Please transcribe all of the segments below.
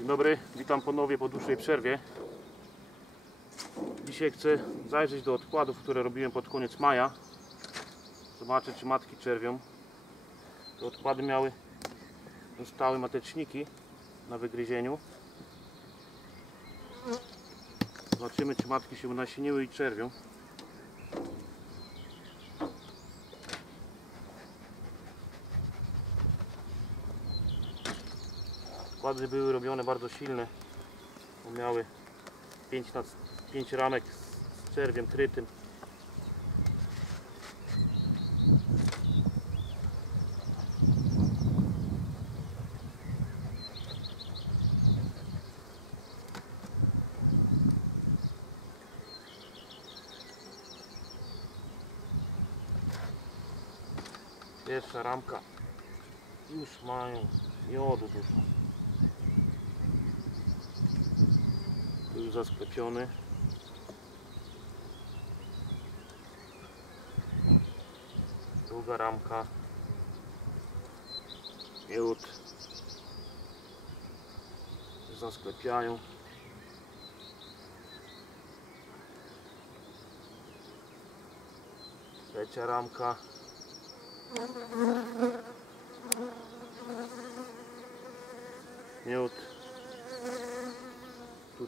Dzień dobry, witam ponownie po dłuższej przerwie. Dzisiaj chcę zajrzeć do odkładów, które robiłem pod koniec maja. Zobaczę, czy matki czerwią. Te odkłady miały zostały mateczniki na wygryzieniu. Zobaczymy, czy matki się nasieniły i czerwią. Składy były robione bardzo silne. Miały 5, na, 5 ramek z czerwiem krytym. Pierwsza ramka już mają miodu dużo. Zasklepiony. Druga ramka. Miód. Zasklepiają. Trzecia ramka. Miód.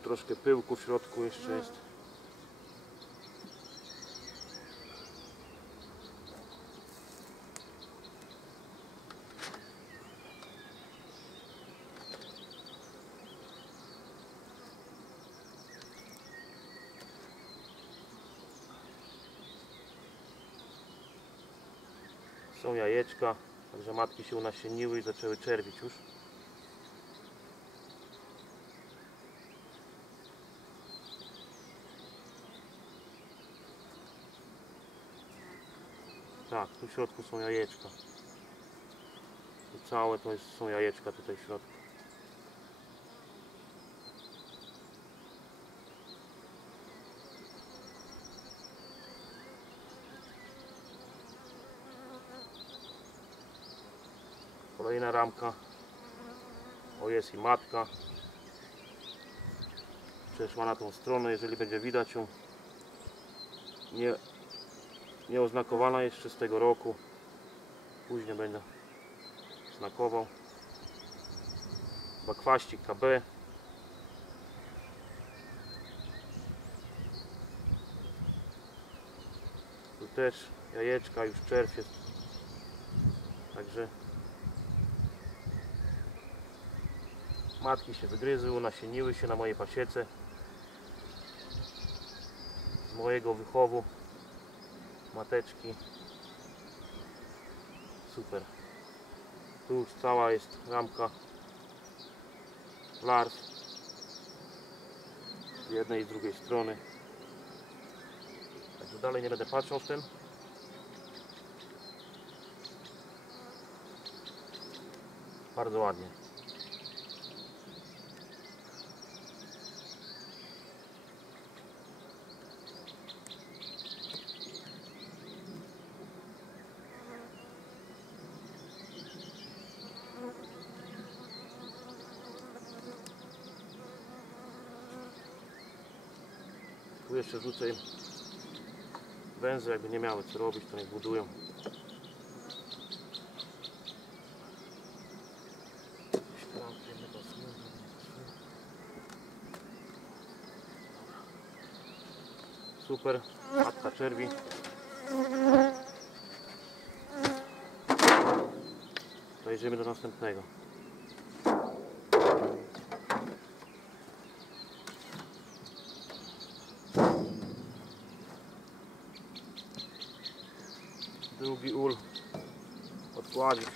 Troszkę pyłku w środku jeszcze jest. Są jajeczka, także matki się unasieniły i zaczęły czerwić już. Tak, tu w środku są jajeczka. Całe to jest, są jajeczka tutaj w środku. Kolejna ramka. O jest i matka. Przeszła na tą stronę, jeżeli będzie widać ją. Nie, nieoznakowana jeszcze z tego roku. Później będę znakował. Bakwaścik KB. Tu też jajeczka, już czerw jest. Także matki się wygryzły, unasieniły się na mojej pasiece. Z mojego wychowu mateczki. Super. Tu już cała jest ramka. Larw. Z jednej i z drugiej strony. Także dalej nie będę patrzył w tym. Bardzo ładnie jeszcze rzucę im węże, jakby nie miały co robić, to niech budują. Super, matka czerwi. Dojdziemy do następnego. Odkładzik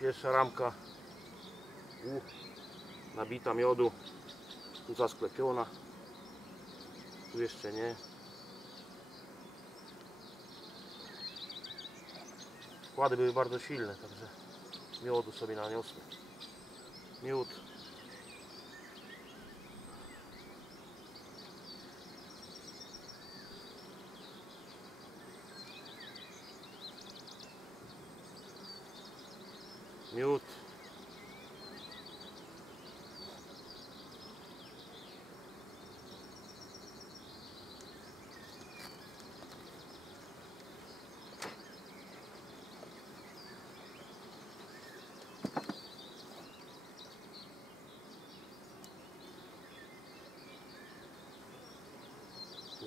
pierwsza ramka. U, nabita miodu. Tu zasklepiona. Tu jeszcze nie. Składy były bardzo silne także miodu sobie naniosły miód Милото.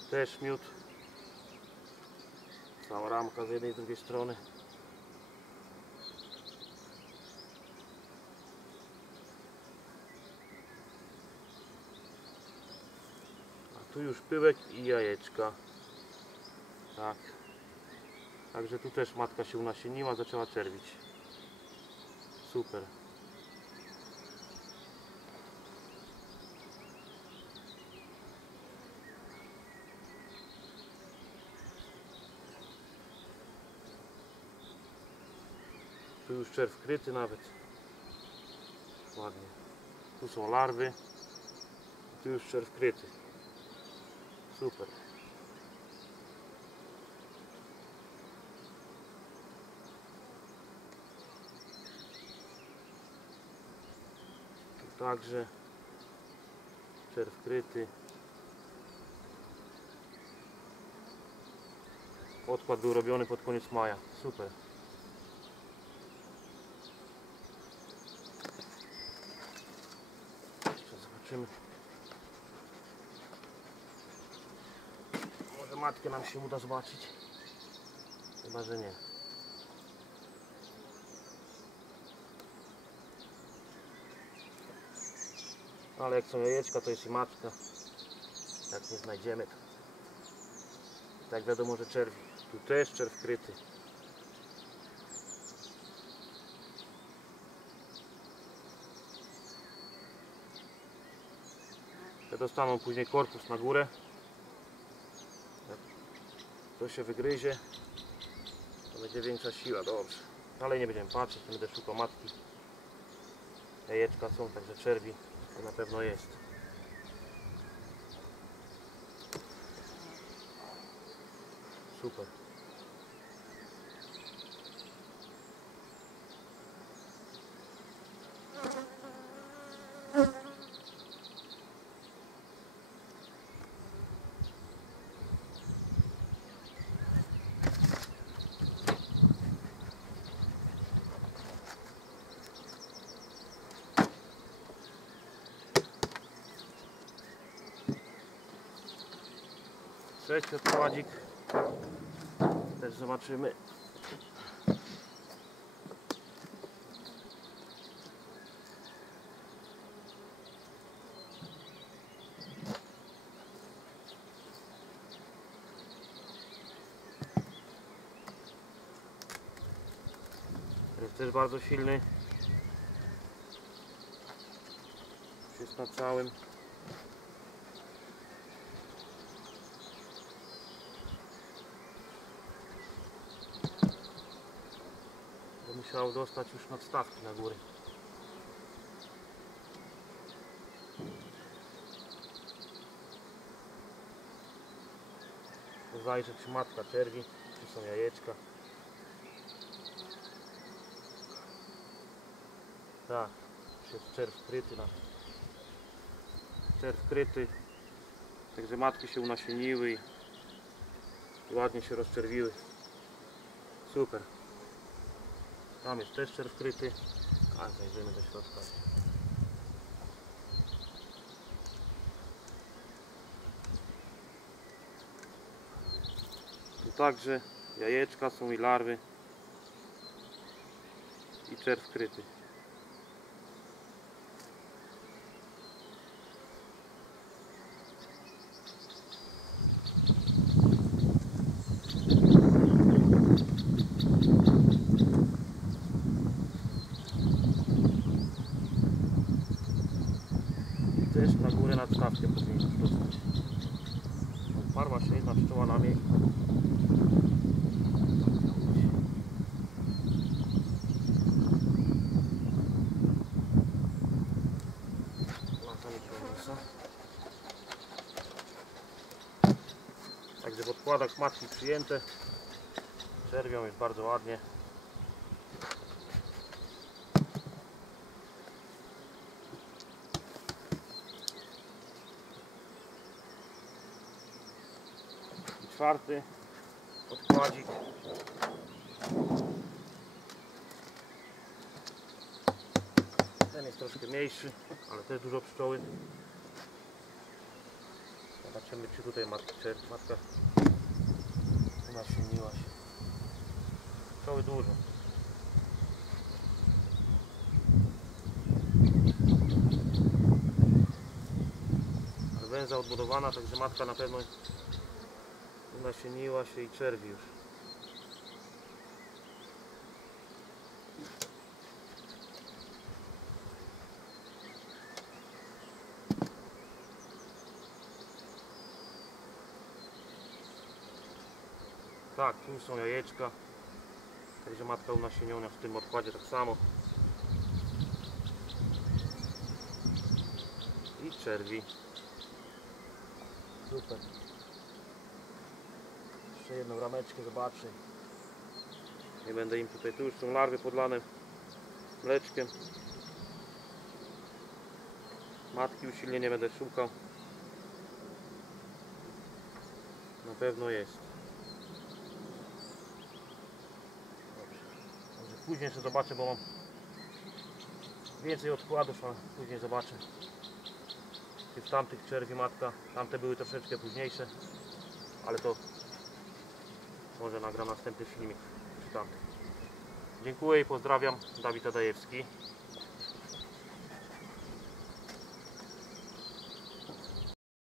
Теж мют. Само рамка за една и други сторони. Tu już pyłek i jajeczka. Tak. Także tu też matka się unasieniła, zaczęła czerwić. Super. Tu już czerw kryty nawet. Ładnie. Tu są larwy. Tu już czerw kryty. Super. Także czerw kryty. Odkład był robiony pod koniec maja. Super. Jeszcze zobaczymy. Może matkę nam się uda zobaczyć. Chyba, że nie. Ale jak są jajeczka, to jest i matka. Jak nie znajdziemy, to tak wiadomo, że czerwi. Tu też czerw kryty. Te dostaną później korpus na górę. To się wygryzie, to będzie większa siła, dobrze. Dalej nie będziemy patrzeć, będę szukał matki. Jajeczka są, także czerwi to na pewno jest. Super. Trzeci odkładzik. Też zobaczymy. Jest też bardzo silny. Jest na całym. Musiał dostać już nadstawki na górę. Zajrzeć czy matka czerwi, czy są jajeczka. Tak, już jest czerw kryty na czerw kryty. Także matki się unasieniły i ładnie się rozczerwiły. Super. Tam jest też czerw kryty. A zajrzymy do środka. Tu także jajeczka są i larwy. I czerw kryty. Też na górę nadstawkę powinien dostać. Oparła się jedna pszczoła na mnie. Lata mi ciągnąca. Także w odkładach matki przyjęte. Czerwią jest bardzo ładnie. Czwarty odkładzik. Ten jest troszkę mniejszy, ale też dużo pszczoły. Zobaczymy czy tutaj matka, czy matka nasieniła się. Pszczoły dużo. Ale węza odbudowana, także matka na pewno nasieniła się i czerwi już. Tak, tu są jajeczka. Także matka unasieniona w tym odkładzie tak samo. I czerwi. Super. Jeszcze jedną rameczkę zobaczę. Nie będę im tutaj, tu już są larwy podlane mleczkiem. Matki już silnie nie będę szukał. Na pewno jest. Dobrze. Później jeszcze zobaczę, bo mam więcej odkładów, a później zobaczę. Czy w tamtych czerwi matka, tamte były troszeczkę późniejsze, ale to może nagram następny filmik przy tamtych. Dziękuję i pozdrawiam, Dawid Adajewski.